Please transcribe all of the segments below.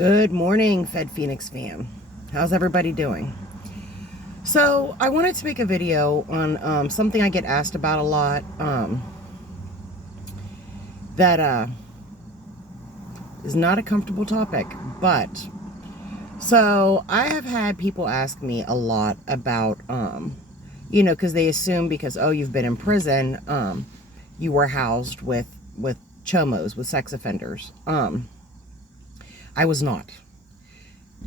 Good morning, Fed Phoenix fam. How's everybody doing? So I wanted to make a video on something I get asked about a lot that is not a comfortable topic, but so I have had people ask me a lot about because they assume because you've been in prison, you were housed with chomos, with sex offenders. I was not.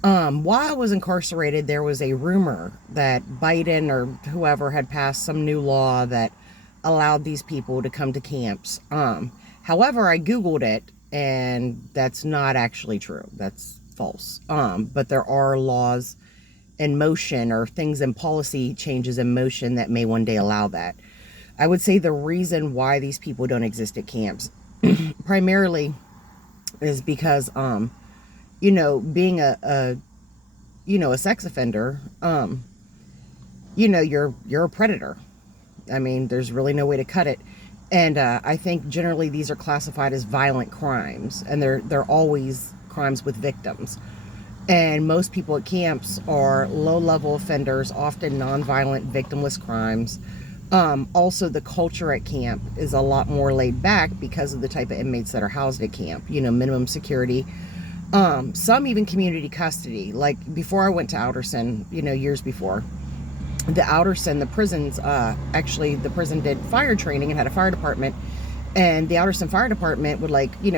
While I was incarcerated, there was a rumor that Biden or whoever had passed some new law that allowed these people to come to camps. However, I Googled it, and that's not actually true. That's false. But there are laws in motion or things in policy changes in motion that may one day allow that. I would say the reason why these people don't exist at camps primarily is because being a sex offender, you're a predator. I mean, there's really no way to cut it. And I think generally these are classified as violent crimes, and they're always crimes with victims. And most people at camps are low-level offenders, often non-violent, victimless crimes. Also, the culture at camp is a lot more laid back because of the type of inmates that are housed at camp. Minimum security. Some even community custody. Like before I went to Outerson, years before, the Outerson, the prisons, actually the prison did fire training and had a fire department, and the Outerson Fire Department would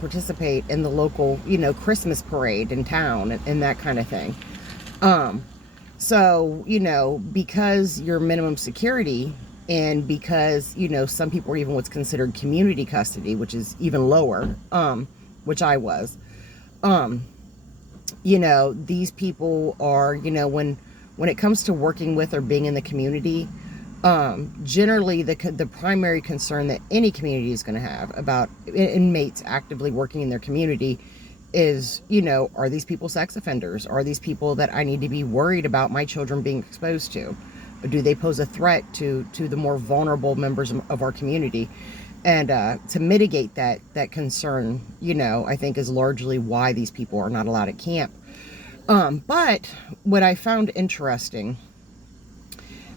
participate in the local, Christmas parade in town and that kind of thing. So, because you're minimum security and because, some people are even what's considered community custody, which is even lower, which I was, these people are, when it comes to working with or being in the community, generally the primary concern that any community is going to have about inmates actively working in their community is, are these people sex offenders? Are these people that I need to be worried about my children being exposed to? Or do they pose a threat to the more vulnerable members of our community? And to mitigate that concern, I think is largely why these people are not allowed at camp. But what I found interesting,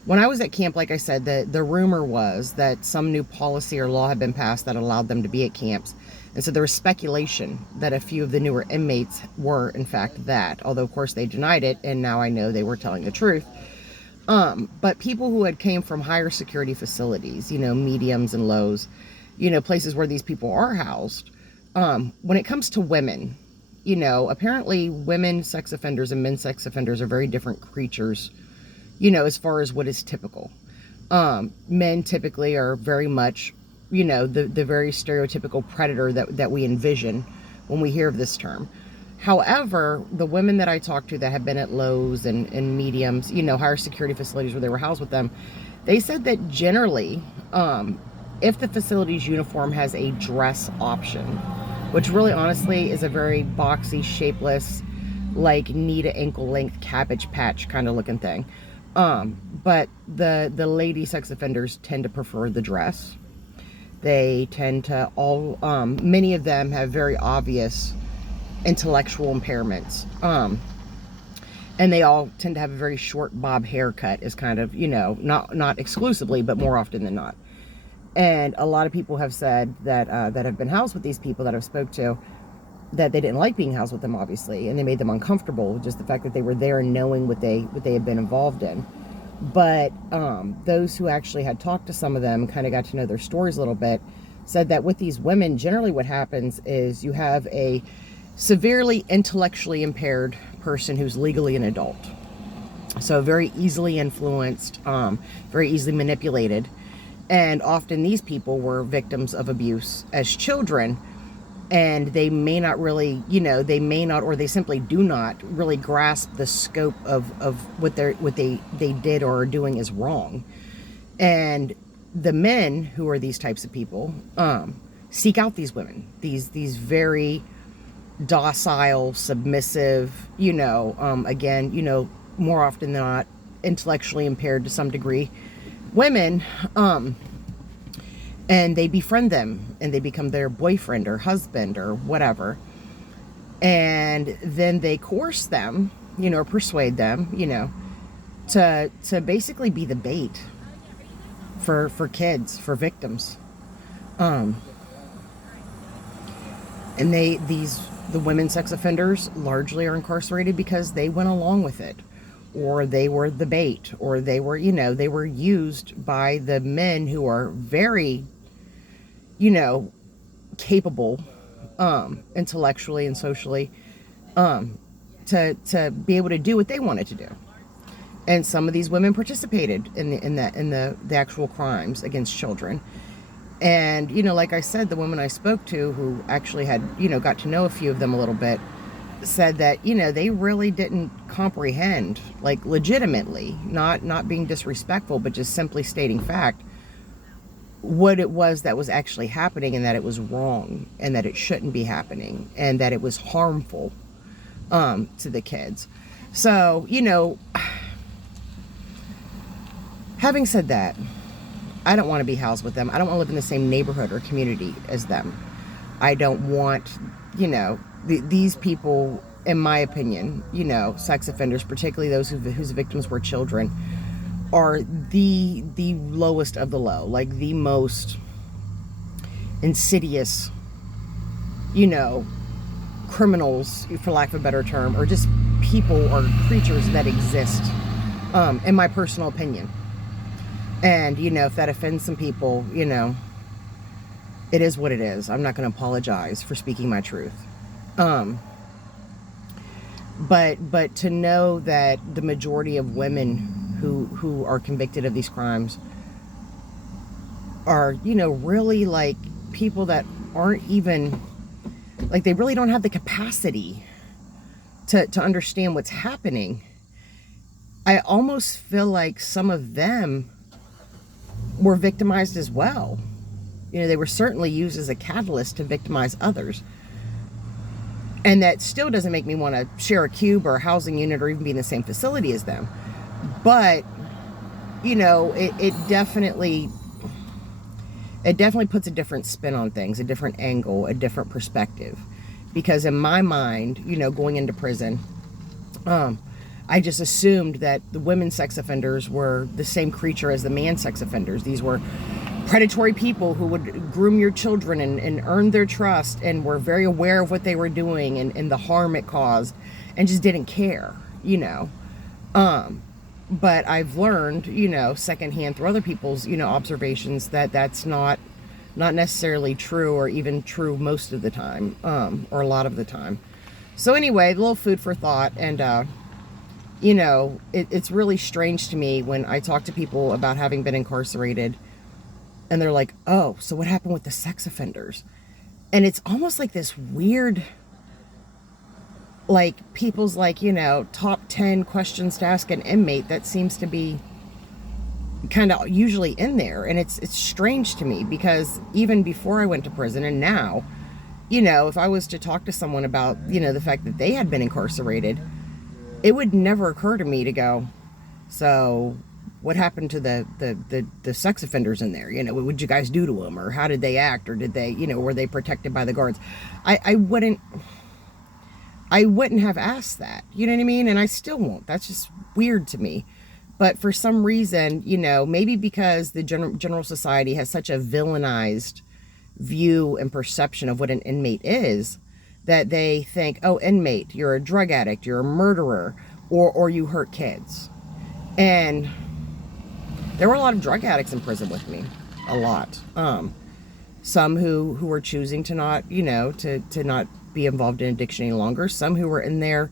when I was at camp, like I said, the rumor was that some new policy or law had been passed that allowed them to be at camps. And so there was speculation that a few of the newer inmates were, in fact, that. Although, of course, they denied it, and now I know they were telling the truth. But people who had came from higher security facilities, mediums and lows, places where these people are housed, when it comes to women, apparently women sex offenders and men sex offenders are very different creatures, as far as what is typical. Men typically are very much, the very stereotypical predator that we envision when we hear of this term. However, the women that I talked to that have been at lows and mediums, higher security facilities where they were housed with them, they said that generally, if the facility's uniform has a dress option, which really honestly is a very boxy, shapeless, like knee to ankle length Cabbage Patch kind of looking thing. But the lady sex offenders tend to prefer the dress. They tend to many of them have very obvious intellectual impairments. And they all tend to have a very short bob haircut, is kind of, not exclusively, but more often than not. And a lot of people have said that that have been housed with these people that I've spoke to, that they didn't like being housed with them, obviously, and they made them uncomfortable, just the fact that they were there and knowing what they had been involved in. But those who actually had talked to some of them, kind of got to know their stories a little bit, said that with these women, generally what happens is you have a severely intellectually impaired person who's legally an adult. So very easily influenced, very easily manipulated. And often these people were victims of abuse as children, and they may not really, or they simply do not really grasp the scope of what they did or are doing is wrong. And the men who are these types of people seek out these women, these very docile, submissive, again, more often than not, intellectually impaired to some degree women, and they befriend them and they become their boyfriend or husband or whatever. And and then they coerce them, or persuade them, to basically be the bait for kids, for victims. And the women sex offenders largely are incarcerated because they went along with it, or they were the bait, or they were used by the men who are very, capable, intellectually and socially, to be able to do what they wanted to do. And some of these women participated in the actual crimes against children. And, like I said, the woman I spoke to, who actually had, got to know a few of them a little bit, said that, they really didn't comprehend, like, legitimately, not being disrespectful, but just simply stating fact, what it was that was actually happening, and that it was wrong, and that it shouldn't be happening, and that it was harmful to the kids. So, having said that, I don't want to be housed with them. I don't want to live in the same neighborhood or community as them. I don't want, these people, in my opinion, sex offenders, particularly those whose victims were children, are the lowest of the low, like the most insidious, criminals, for lack of a better term, or just people or creatures that exist, in my personal opinion. And, if that offends some people, it is what it is. I'm not going to apologize for speaking my truth. But to know that the majority of women who are convicted of these crimes are, really like people that aren't even, like, they really don't have the capacity to understand what's happening. I almost feel like some of them were victimized as well. They were certainly used as a catalyst to victimize others. And that still doesn't make me want to share a cube or a housing unit or even be in the same facility as them. But, it definitely puts a different spin on things, a different angle, a different perspective. Because in my mind, going into prison, I just assumed that the women sex offenders were the same creature as the man sex offenders. These were predatory people who would groom your children and earn their trust, and were very aware of what they were doing and the harm it caused, and just didn't care, But I've learned, secondhand through other people's, observations, that that's not necessarily true, or even true most of the time, or a lot of the time. So anyway, a little food for thought. And, it's really strange to me when I talk to people about having been incarcerated, and they're like, oh, so what happened with the sex offenders? And it's almost like this weird, like, people's, like, top 10 questions to ask an inmate that seems to be kind of usually in there. And it's strange to me, because even before I went to prison, and now, if I was to talk to someone about, the fact that they had been incarcerated, it would never occur to me to go, so what happened to the sex offenders in there? What would you guys do to them? Or how did they act? Or did they, were they protected by the guards? I wouldn't have asked that. You know what I mean? And I still won't. That's just weird to me. But for some reason, maybe because the general society has such a villainized view and perception of what an inmate is, that they think, oh, inmate, you're a drug addict, you're a murderer, or you hurt kids. And there were a lot of drug addicts in prison with me. A lot. Some who were choosing to not, to not be involved in addiction any longer. Some who were in there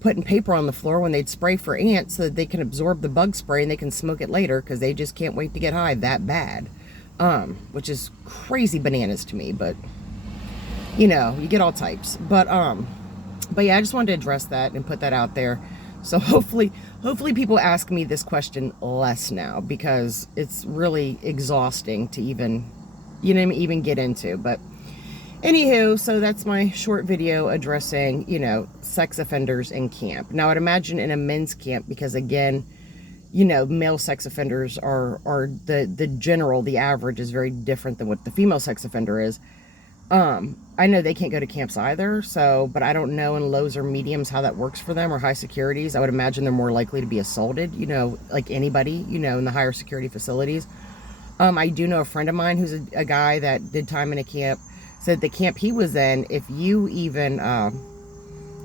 putting paper on the floor when they'd spray for ants so that they can absorb the bug spray and they can smoke it later because they just can't wait to get high that bad. Which is crazy bananas to me, but you get all types. But yeah, I just wanted to address that and put that out there. So hopefully people ask me this question less now, because it's really exhausting to even get into. But anywho, so that's my short video addressing, sex offenders in camp. Now, I'd imagine in a men's camp, because again, male sex offenders are the general, the average is very different than what the female sex offender is. I know they can't go to camps either, so, but I don't know in lows or mediums how that works for them, or high securities. I would imagine they're more likely to be assaulted, like anybody, in the higher security facilities. I do know a friend of mine who's a guy that did time in a camp, said the camp he was in, if you even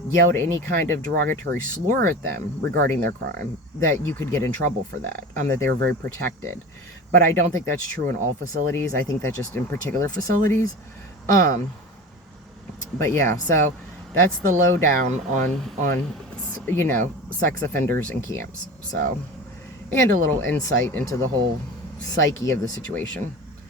yelled any kind of derogatory slur at them regarding their crime, that you could get in trouble for that, that they were very protected. But I don't think that's true in all facilities. I think that's just in particular facilities. But yeah, so that's the lowdown on sex offenders in camps. So, and a little insight into the whole psyche of the situation.